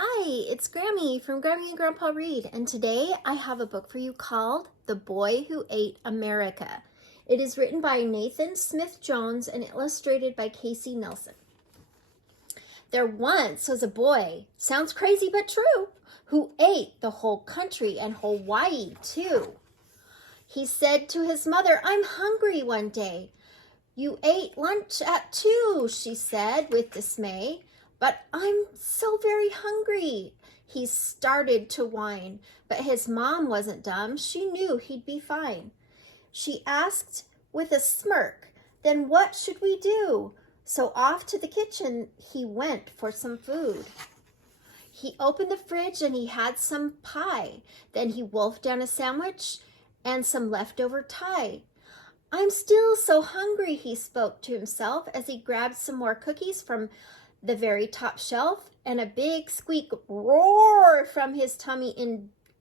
Hi, it's Grammy from Grammy and Grandpa Read, and today I have a book for you called The Boy Who Ate America. It is written by Nathan Smith Jones and illustrated by Casey Nelson. There once was a boy, sounds crazy but true, who ate the whole country and Hawaii too. He said to his mother, "I'm hungry," one day. "You ate lunch at 2, she said with dismay. "But I'm so very hungry." He started to whine, but his mom wasn't dumb. She knew he'd be fine. She asked with a smirk, "Then what should we do?" So off to the kitchen he went for some food. He opened the fridge and he had some pie. Then he wolfed down a sandwich and some leftover Thai. "I'm still so hungry," he spoke to himself as he grabbed some more cookies from the very top shelf, and a big squeak roar from his tummy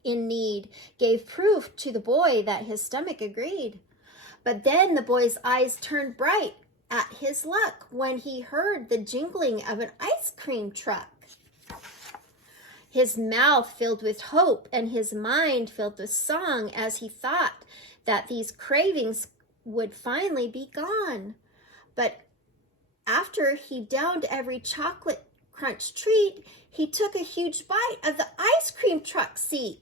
in need gave proof to the boy that his stomach agreed. But then the boy's eyes turned bright at his luck when he heard the jingling of an ice cream truck. His mouth filled with hope and his mind filled with song as he thought that these cravings would finally be gone. But after he downed every chocolate crunch treat, he took a huge bite of the ice cream truck seat.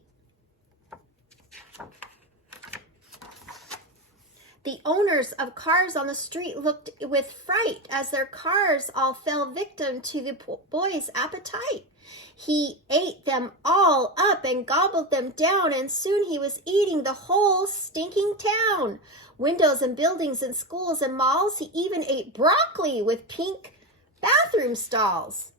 The owners of cars on the street looked with fright as their cars all fell victim to the boy's appetite. He ate them all up and gobbled them down, and soon he was eating the whole stinking town. Windows and buildings and schools and malls. He even ate broccoli with pink bathroom stalls.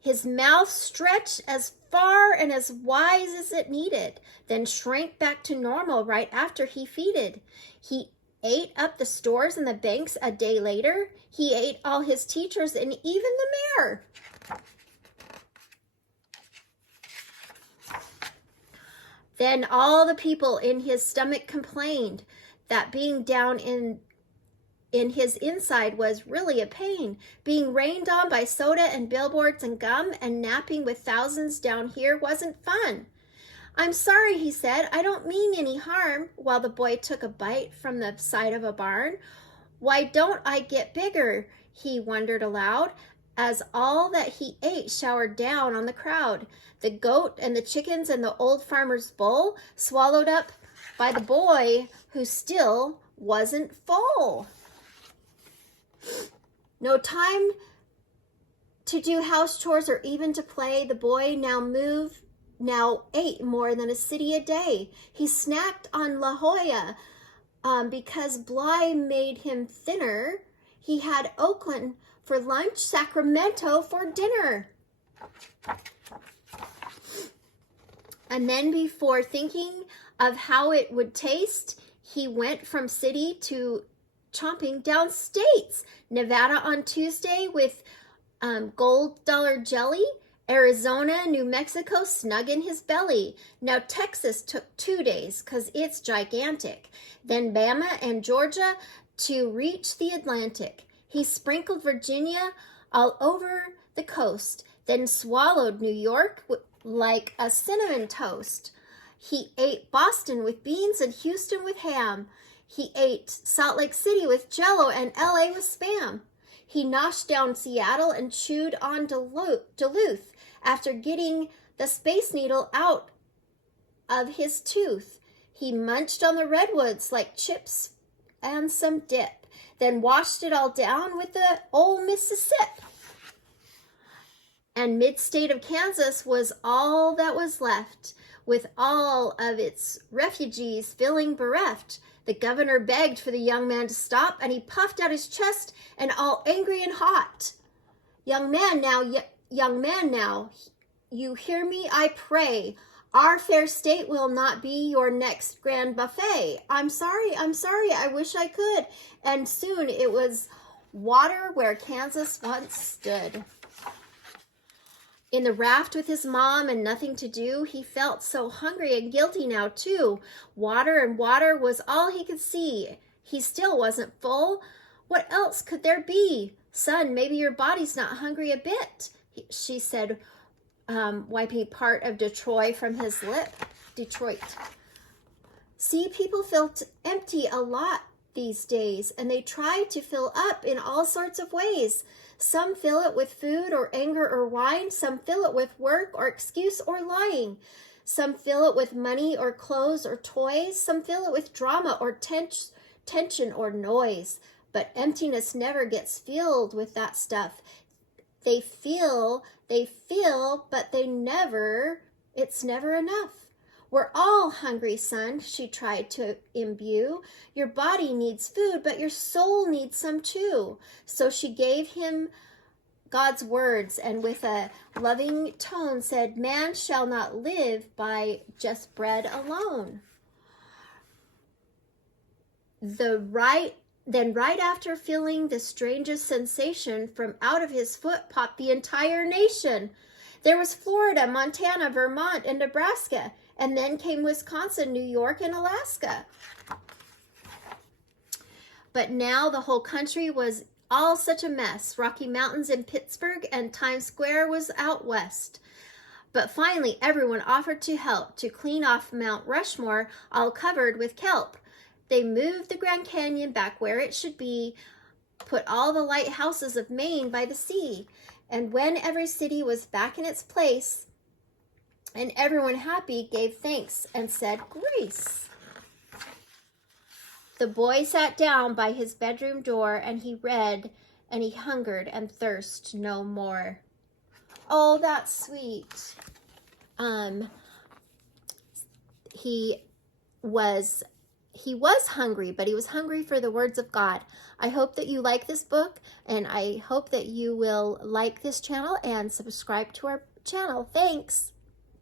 His mouth stretched as far and as wide as it needed, then shrank back to normal right after he feeded. He ate up the stores and the banks a day later. He ate all his teachers and even the mayor. Then all the people in his stomach complained that being down in his inside was really a pain. Being rained on by soda and billboards and gum and napping with thousands down here wasn't fun. "I'm sorry," he said. "I don't mean any harm," while the boy took a bite from the side of a barn. "Why don't I get bigger?" he wondered aloud, as all that he ate showered down on the crowd. The goat and the chickens and the old farmer's bull swallowed up by the boy who still wasn't full. No time to do house chores or even to play. The boy now ate more than a city a day. He snacked on La Jolla because Bly made him thinner. He had Oakland for lunch, Sacramento for dinner. And then before thinking of how it would taste, he went from city to chomping down states. Nevada on Tuesday with gold dollar jelly. Arizona, New Mexico snug in his belly. Now Texas took 2 days because it's gigantic. Then Bama and Georgia to reach the Atlantic. He sprinkled Virginia all over the coast, then swallowed New York like a cinnamon toast. He ate Boston with beans and Houston with ham. He ate Salt Lake City with Jell-O and LA with Spam. He noshed down Seattle and chewed on Duluth after getting the Space Needle out of his tooth. He munched on the redwoods like chips and some dip, then washed it all down with the old Mississippi. And mid-state of Kansas was all that was left, with all of its refugees feeling bereft. The governor begged for the young man to stop, and he puffed out his chest, and all angry and hot. Young man now, you hear me, I pray. Our fair state will not be your next grand buffet. I'm sorry, I wish I could." And soon it was water where Kansas once stood. In the raft with his mom and nothing to do, he felt so hungry and guilty now too. Water and water was all he could see. He still wasn't full. What else could there be? Son, maybe your body's not hungry a bit, she said, wiping part of Detroit from his lip. Detroit. See, people feel empty a lot these days, and they try to fill up in all sorts of ways. Some fill it with food or anger or wine. Some fill it with work or excuse or lying. Some fill it with money or clothes or toys. Some fill it with drama or tension or noise. But emptiness never gets filled with that stuff. They feel, but it's never enough. We're all hungry, son, she tried to imbue. Your body needs food, but your soul needs some too. So she gave him God's words and with a loving tone said, man shall not live by just bread alone. Then right after feeling the strangest sensation, from out of his foot popped the entire nation. There was Florida, Montana, Vermont, and Nebraska. And then came Wisconsin, New York, and Alaska. But now the whole country was all such a mess. Rocky Mountains in Pittsburgh and Times Square was out west. But finally, everyone offered to help to clean off Mount Rushmore, all covered with kelp. They moved the Grand Canyon back where it should be, put all the lighthouses of Maine by the sea. And when every city was back in its place, and everyone happy, gave thanks and said grace. The boy sat down by his bedroom door, and he read, and he hungered and thirsted no more. Oh, that's sweet. He was hungry, but he was hungry for the words of God. I hope that you like this book, and I hope that you will like this channel and subscribe to our channel. Thanks.